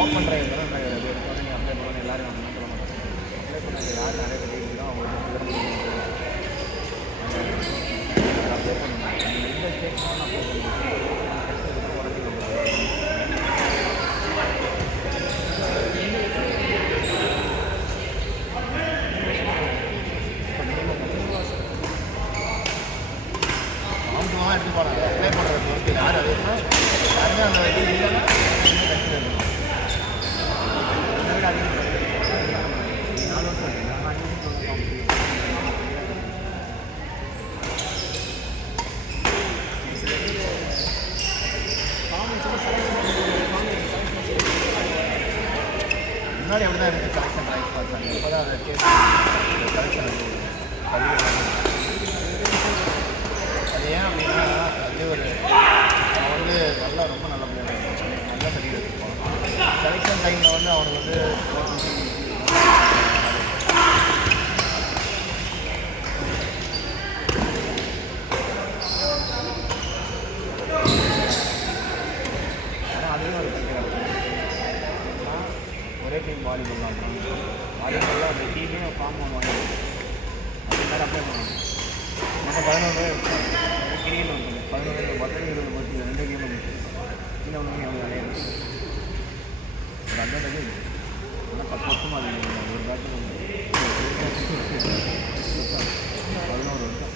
Open drive தானே driver அது எடுத்து நீங்கள் அப்ளை பண்ணணும் எல்லாரும் வந்து சொல்ல மாட்டாங்க. அப்ளை பண்ணது யார் நிறைய பேர் இருக்குதோ அவங்களுக்கு அப்ளை பண்ணணும். எந்த ஸ்டேட்னாலும் அப்ளை பண்ணணும். எடுத்து போகிறாங்க அப்ளை பண்ணுறது ஒர்க்கு யார் அது யாருமே அந்த இது இல்லைன்னா முன்னாடி அப்படி தான் இருக்குது செலெக்ஷன் ட்ரைவ் பார்த்தாங்க இப்போ தான் அதை கேட்டு செலெக்ஷன் அது ஏன் அப்படின்னா அது ஒரு அவன் வந்து நல்லா ரொம்ப நல்ல பிள்ளைங்க நல்லா சர்டிஃபிகேட் வச்சுருப்பான். செலெக்ஷன் டைமில் வந்து அவனுக்கு வந்து அதுவே ஒரு ஒரே டீம் வாலிபால் தான் வாலிபாலில் அந்த டீமே ஃபார்ம் பண்ணுவாங்க அது அப்ளை பண்ணுவாங்க. மொத்தம் 11 கிரியில் வந்து 11 20 பற்றி 2 கேம் வந்து கீழே வந்து அவங்க நிறைய இருக்குது. ஒரு அட்வான்டேஜ் ஆனால் 10 வருஷமாக அது ஒரு பேட்ச் 11 வருஷம்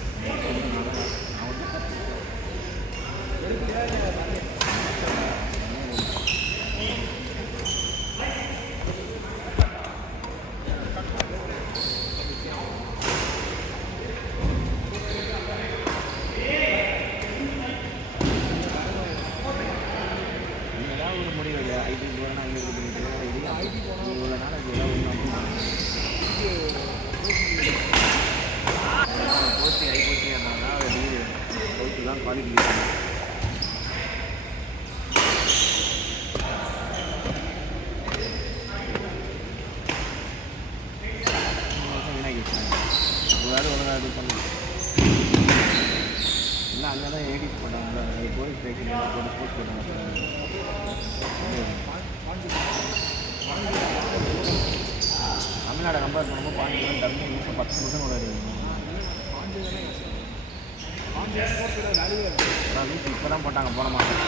குவாலிட்டி வேறு ஒழுங்காக இது பண்ணலாம் இல்லை அங்கே தான் ஏடிஸ் போட்டாங்களா போலீஸ் ஸ்டேஷன் போஸ்ட் போட்டாங்க. தமிழ்நாடு கம்பேர் பண்ணும்போது பாண்டிச்சேரி டம்மி நிமிஷம் 10% விளையாடுவீங்க. இப்போ தான் போட்டாங்க போன மாதம்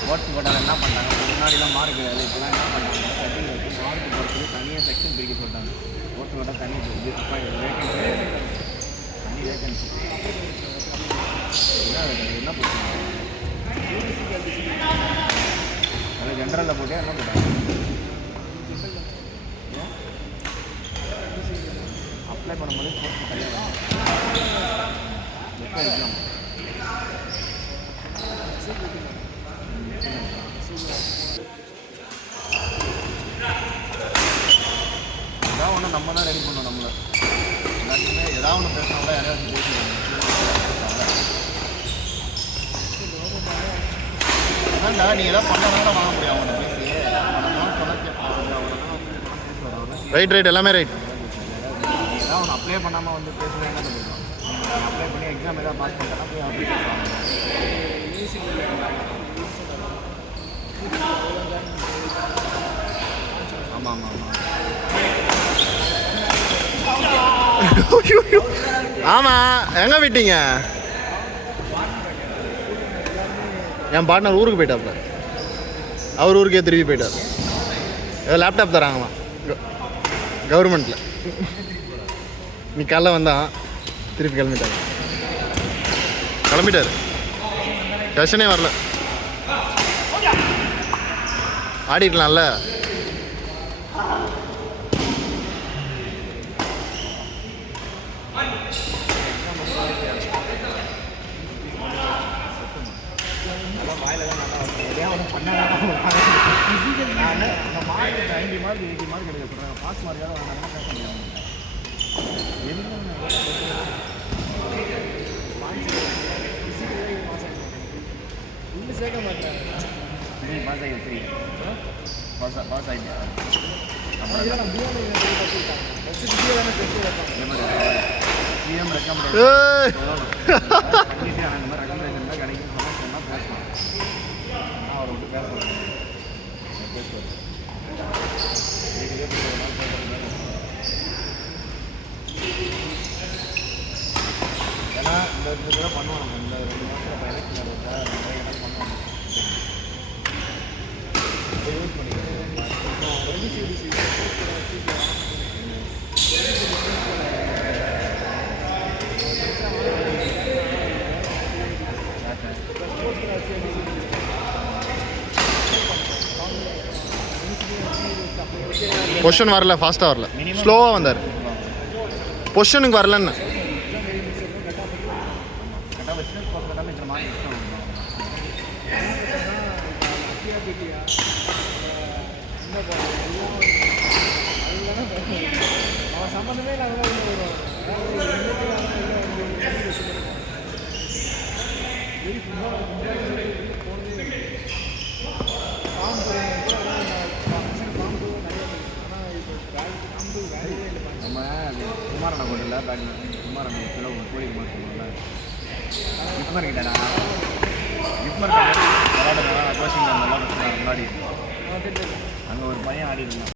ஸ்போர்ட்ஸ் போட்டாங்க. என்ன பண்ணாங்க முன்னாடிலாம் மார்க் கிடையாது. இப்போலாம் என்ன பண்ணாங்க கட்டிங் வச்சு மார்க் பொறுத்து தனியாக செக்ஷன் பிரிக்க சொல்லிட்டாங்க. ஸ்போர்ட்ஸ் போட்டால் தனி தனி வேகன்சி என்ன போட்டாங்க அது ஜென்ரலில் போட்டே என்ன போட்டாங்க அப்ளை பண்ணும்போது ஸ்போர்ட்ஸ் தனியாக எக்ஸாம் ஏதாவது ஒன்று நம்ம தான் ரெடி பண்ணணும். நம்மளை எல்லாத்தையுமே ஏதாவது ஒன்று பேசினாங்களா யாரையாவது பேசுவாங்க. அதான்டா நீ எதாவது பண்ணனால வாங்க முடியும் அவனை பேசி ரைட் ரைட் எல்லாமே ரைட். ஏதாவது ஒன்று அப்ளை பண்ணாமல் வந்து பேசுகிறேன் என்ன பண்ணிருக்கோம். அப்ளை பண்ணி எக்ஸாம் ஏதாவது பாஸ் பண்ணிட்டேன்னா போய் அப்படி பேசுவாங்க. ஆமாம் ஆமாம் ஆமாம் ஆமாம் எங்கே விட்டீங்க? என் பார்ட்னர் ஊருக்கு போயிட்டாப்ல. அவர் ஊருக்கே திரும்பி போயிட்டார். ஏதோ லேப்டாப் தராங்களாம் கவர்மெண்ட்டில். நீ காலைல வந்தான் திருப்பி கிளம்பிட்டார். செஷனே வரல. ஆடிக்கலாம்ல. பாஸ் மார்க்காக இன்னும் சேர்க்க மாட்டேன். நீ பாஸ் ஆகி பாஸ் ஆகிட்டியா? பிஎம் ரெக்காம் அந்த மாதிரி ரெக்கமெண்டேஷன் தான் கிடைக்கும் சொன்னால் பேசலாம். நான் அவரை விட்டு பேசுவேன் பேசுவார். ஏன்னா இந்த இதில் பண்ணுவாங்க இந்த 2 மாதத்தில் எலெக்ஷன் நிறைய இடம் பண்ணுவாங்க. யூஸ் பண்ணிக்கிறேன். பொசிஷன் வரல, ஃபாஸ்ட்டாக வரல, ஸ்லோவாக வந்தார். பொசிஷனுக்கு வரலன்னு சம்பந்தமே நம்ம குமாரண்ணா கொண்டில்ல குமாரண்ணா கிலோ கோழி குமார் சொல்லுவாங்கல்ல ஜிப்மர் கிட்டடா ஜிப்மர் விளாடுறா கோச்சிங் நல்லா முன்னாடி அங்கே ஒரு பையன் ஆடி இருந்தான்.